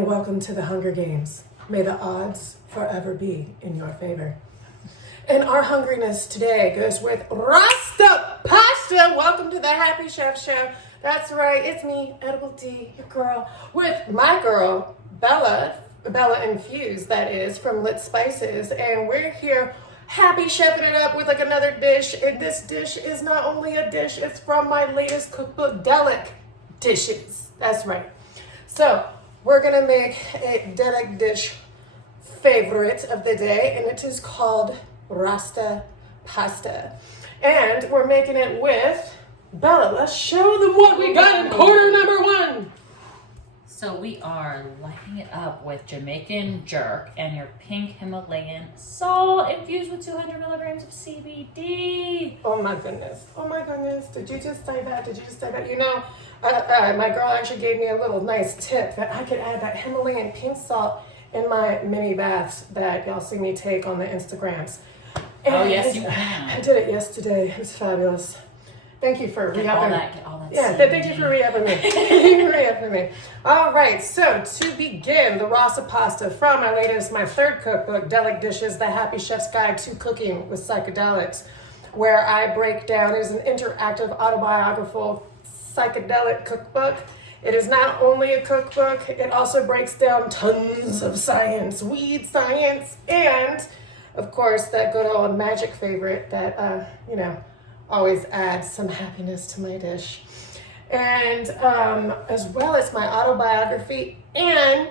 and welcome to the Hunger Games. May the odds forever be in your favor. And our hungriness today goes with Rasta Pasta. Welcome to the Happy Chef Show. That's right, it's me, Edible D, your girl, with my girl, Bella Infused, that is, from Lit Spices. And we're here happy chefing it up with like another dish. And this dish is not only a dish, it's from my latest cookbook, DELIC dishes. That's right. So we're gonna make a DELIC dish favorite of the day, and it is called Rasta Pasta. And we're making it with Bella. Let's show them what we got in quarter number one. So we are lighting it up with Jamaican jerk and your pink Himalayan salt infused with 200 milligrams of CBD. Oh my goodness. Oh my goodness. Did you just say that? You know, my girl actually gave me a little nice tip that I could add that Himalayan pink salt in my mini baths that y'all see me take on the Instagrams. And oh, yes, you can. I did it yesterday. It's fabulous. Thank you for re-upping. Get all that Yeah, CBD. thank you for re-upping me. Thank you for re-upping me. All right, so to begin, the Rasta Pasta from my third cookbook, DELIC Dishes, The Happy Chef's Guide to Cooking with Psychedelics, where I break down, it is an interactive autobiographical psychedelic cookbook. It is not only a cookbook, it also breaks down tons of science, weed science, and of course, that good old magic favorite that, always adds some happiness to my dish. And as well as my autobiography and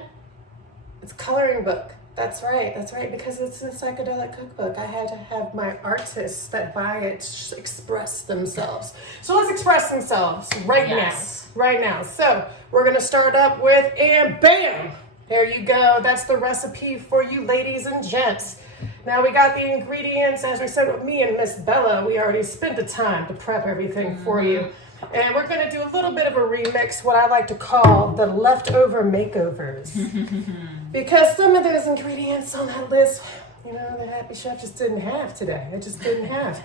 it's coloring book. That's right, because it's a psychedelic cookbook. I had to have my artists that buy it express themselves. So let's express themselves right now. So we're gonna start up with, and bam, there you go. That's the recipe for you ladies and gents. Now we got the ingredients, as we said with me and Miss Bella, we already spent the time to prep everything for you. And we're gonna do a little bit of a remix, what I like to call the leftover makeovers. Because some of those ingredients on that list, the Happy Chef just didn't have today. It just didn't have.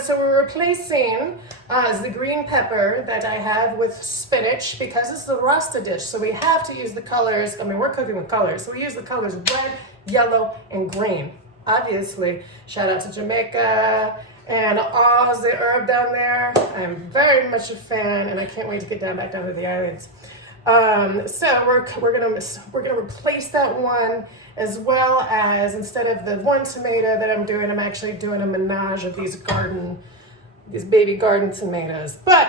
So we're replacing the green pepper that I have with spinach because it's the Rasta dish. So we have to use the colors. We're cooking with colors. So we use the colors red, yellow, and green. Obviously, shout out to Jamaica and Oz, the herb down there. I'm very much a fan, and I can't wait to get back down to the islands. So we're gonna replace that one, as well as instead of the one tomato that I'm doing, I'm actually doing a menage of these baby garden tomatoes. But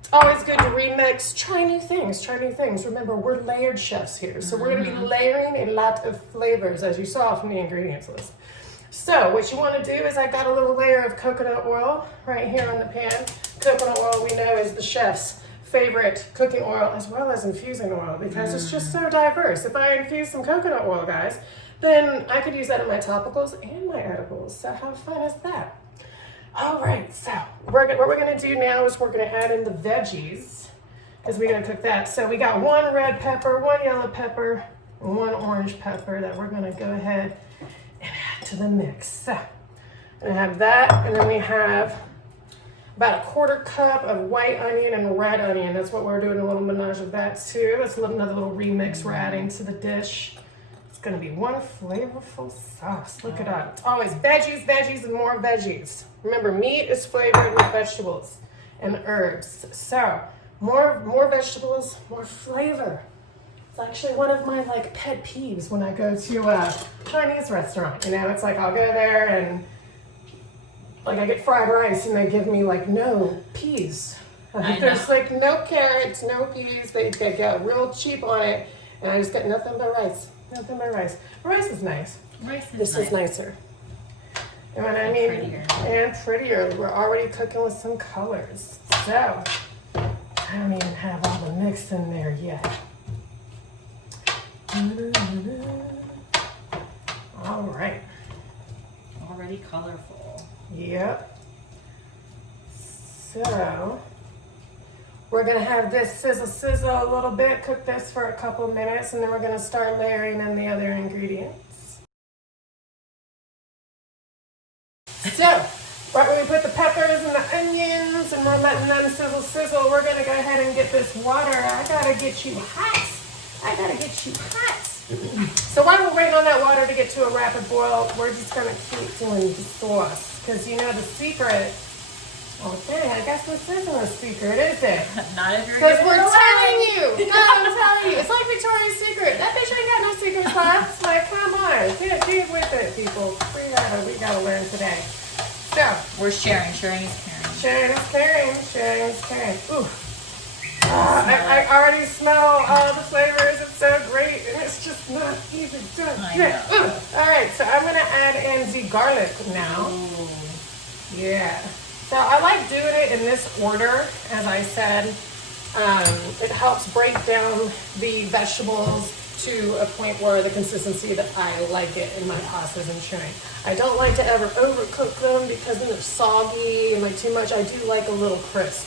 it's always good to remix, try new things. Remember, we're layered chefs here, so we're gonna be layering a lot of flavors, as you saw from the ingredients list. So what you wanna do is I got a little layer of coconut oil right here on the pan. Coconut oil, we know, is the chef's favorite cooking oil, as well as infusing oil, because it's just so diverse. If I infuse some coconut oil, guys, then I could use that in my topicals and my edibles. So how fun is that? All right, so what we're gonna do now is we're gonna add in the veggies, because we're gonna cook that. So we got one red pepper, one yellow pepper, and one orange pepper that we're gonna go ahead and add to the mix. So I'm gonna have that, and then we have about a quarter cup of white onion and red onion. That's what we're doing, a little menage of that too. That's another little remix we're adding to the dish. It's gonna be one flavorful sauce. Look it up. It's always veggies, and more veggies. Remember, meat is flavored with vegetables and herbs. So more vegetables, more flavor. It's actually one of my pet peeves when I go to a Chinese restaurant. It's like I'll go there and I get fried rice and they give me no peas. There's no carrots, no peas. They get real cheap on it, and I just get nothing but rice. Rice is nice. This is nicer. You know what I mean? Prettier. And prettier. We're already cooking with some colors. So I don't even have all the mix in there yet. All right. Already colorful. Yep. So we're gonna have this sizzle a little bit, cook this for a couple minutes, and then we're gonna start layering in the other ingredients. So right when we put the peppers and the onions and we're letting them sizzle, we're gonna go ahead and get this water. I gotta get you hot. I gotta get you hot. So while we're waiting on that water to get to a rapid boil, we're just gonna keep doing the sauce. Because you know the secret, okay, I guess this isn't a secret, is it? Not if you're Because giving we're it away. telling you. No, I'm telling you. It's like Victoria's Secret. That bitch ain't got no secrets left. Like, come on. Get with it, people. We gotta learn today. So, We're sharing. Sharing is caring. sharing is caring. Sharing is caring. Ooh. I already smell all the flavors. It's so great. And it's just not even done I yet. know. All right, so I'm going to add in the garlic now. Ooh. Yeah. So I like doing it in this order, as I said. It helps break down the vegetables to a point where the consistency that I like it in my pastas and shrimp. I don't like to ever overcook them because then they're soggy and like too much. I do like a little crisp.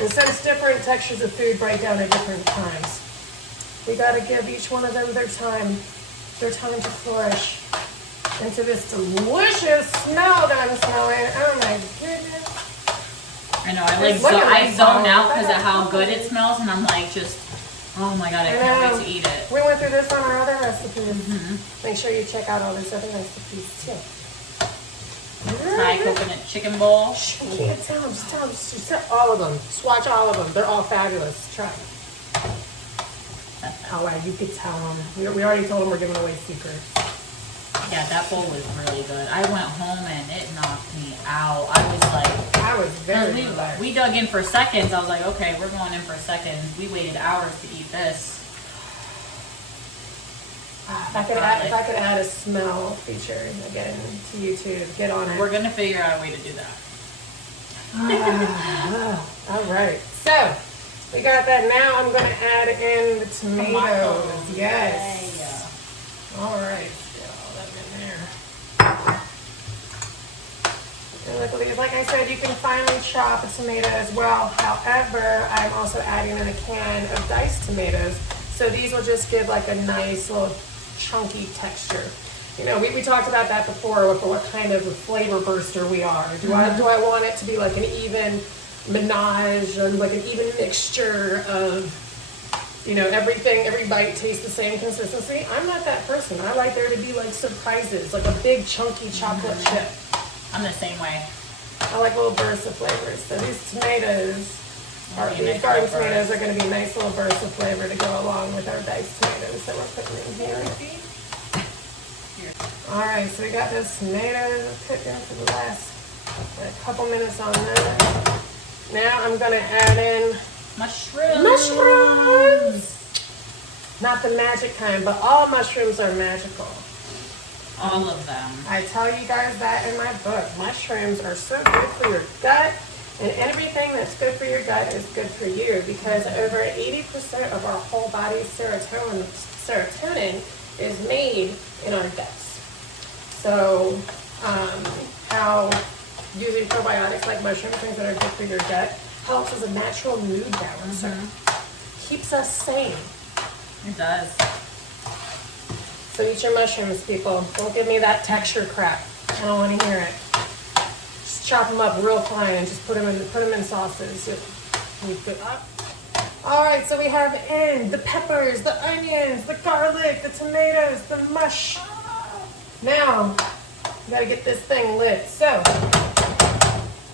And since different textures of food break down at different times, we gotta give each one of them their time to flourish into this delicious smell that I'm smelling. Oh my goodness. I know. I zone out because of how good it smells, and I'm like just, oh my god, I can't wait to eat it. We went through this on our other recipes. Make sure you check out all these other recipes too. Thai coconut chicken bowl. Just tell all of them. Swatch all of them. They're all fabulous. Try. Oh, wow, you could tell them. We already told them we're giving away secrets. Yeah, that bowl was really good. I went home and it knocked me out. I was like, I was very relaxed. we dug in for seconds. I was like, okay, we're going in for seconds. We waited hours to eat this. If I could add a smell feature again to YouTube, get on it. We're gonna figure out a way to do that. All right. So we got that. Now I'm gonna add in the tomatoes. Yes. Yeah. All right. Get all that in there. And look at these. Like I said, you can finely chop a tomato as well. However, I'm also adding in a can of diced tomatoes. So these will just give like a nice little chunky texture. You know, we talked about that before with what kind of a flavor burster we are. Do I want it to be like an even menage and like an even mixture of, you know, everything, every bite tastes the same consistency? I'm not that person. I like there to be like surprises, like a big chunky chocolate chip. I'm the same way. I like little bursts of flavors. So these tomatoes, these Nice garden little tomatoes burst. are going to be nice little bursts of flavor to go along with our diced tomatoes that we're putting in here. All right, so we got those tomatoes put in for the last couple minutes on that. Now I'm going to add in Mushrooms. Not the magic kind, but all mushrooms are magical. All of them. I tell you guys that in my book. Mushrooms are so good for your gut, and everything that's good for your gut is good for you because over 80% of our whole body's serotonin is made in our guts. So, how using probiotics like mushrooms, things that are good for your gut, helps as a natural mood balancer. Keeps us sane. It does. So eat your mushrooms, people. Don't give me that texture crap. I don't want to hear it. Just chop them up real fine and just put them in sauces. All right, so we have in the peppers, the onions, the garlic, the tomatoes, the mush. Now, we gotta get this thing lit. So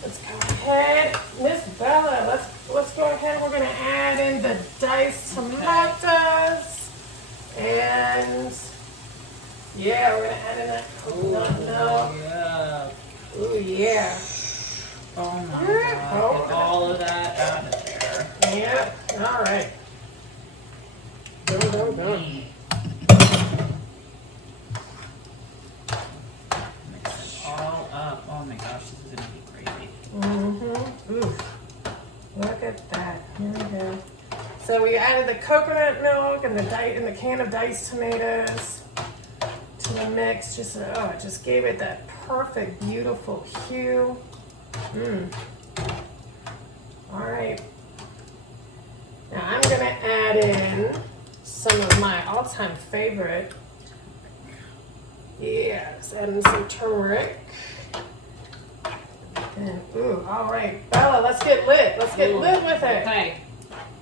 let's go ahead, Miss Bella. Let's go ahead. We're gonna add in the diced tomatoes, and yeah, we're gonna add in that coconut milk. Yeah. Ooh yeah. Oh my god. Get all of that out of there. Yep. All right. Go. Mix it all up. Oh my gosh, this is gonna be crazy. Ooh. Look at that. Here we go. So we added the coconut milk and the can of diced tomatoes to the mix. Just gave it that perfect, beautiful hue. All right. Now I'm gonna add in some of my all-time favorite. Yes, add in some turmeric. And all right, Bella, let's get lit. Let's get lit with it. Okay.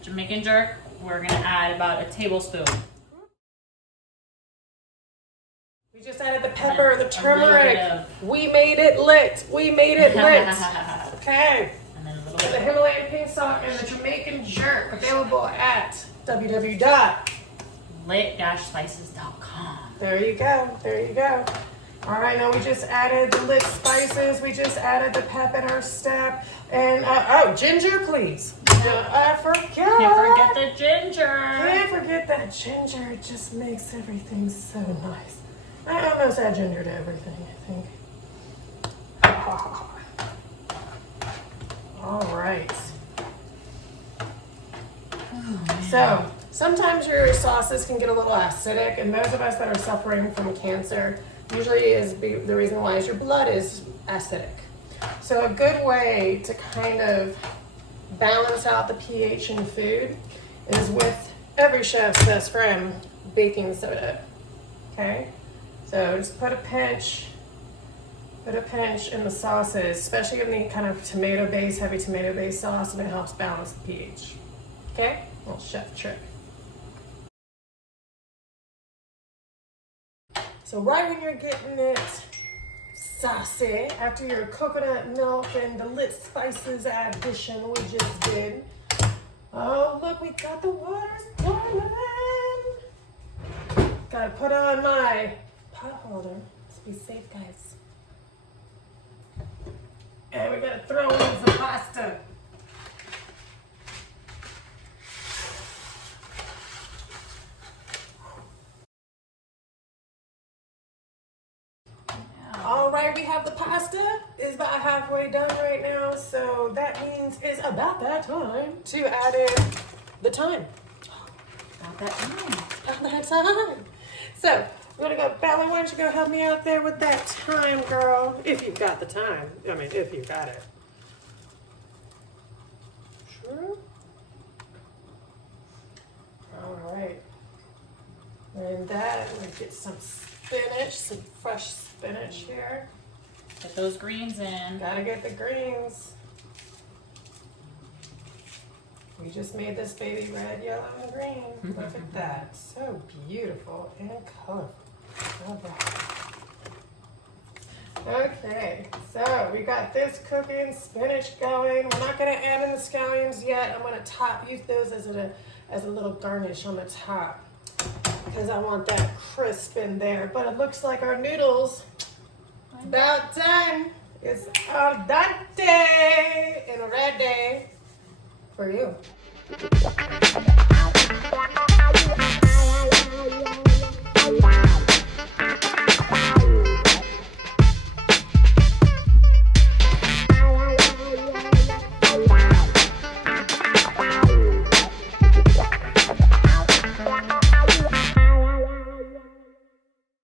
Jamaican jerk. we're gonna add about a tablespoon. We just added the pepper, the turmeric. Of... We made it lit. We made it lit. Okay. And then a little And bit the Himalayan pink salt and the Jamaican jerk available at www.lit-spices.com. There you go. There you go. All right, now we just added the lit spices. We just added the pep in our step. And, ginger, please. I forgot. Can't forget the ginger. Can't forget that ginger. It just makes everything so nice. I almost add ginger to everything, I think. All right. So, sometimes your sauces can get a little acidic, and those of us that are suffering from cancer, usually the reason why is your blood is acidic. So a good way to kind of balance out the pH in food is with every chef's best friend, baking soda. Okay? So just put a pinch in the sauces, especially in the kind of heavy tomato-based sauce, and it helps balance the pH. Okay? Little chef trick. So right when you're getting it saucy, after your coconut milk and the lit spices addition we just did. Oh, look, we got the water's boiling. Gotta put on my pot holder. Let's be safe, guys. And we're gonna throw in some pasta. All right, we have the pasta. It's about halfway done right now, so that means it's about that time to add in the thyme. About that time. About that time. So we're gonna go, Bella, why don't you go help me out there with that thyme, girl? If you've got the time. I mean, if you got it. Sure. All right. And that, I'm gonna get some spinach, some fresh spinach here. Get those greens in. Gotta get the greens. We just made this baby red, yellow, and green. Look at that. So beautiful and colorful. All right. Okay, so we got this cooking, spinach going. We're not gonna add in the scallions yet. I'm gonna use those as a little garnish on the top, because I want that crisp in there. But it looks like our noodles about done. It's al dente and ready for you.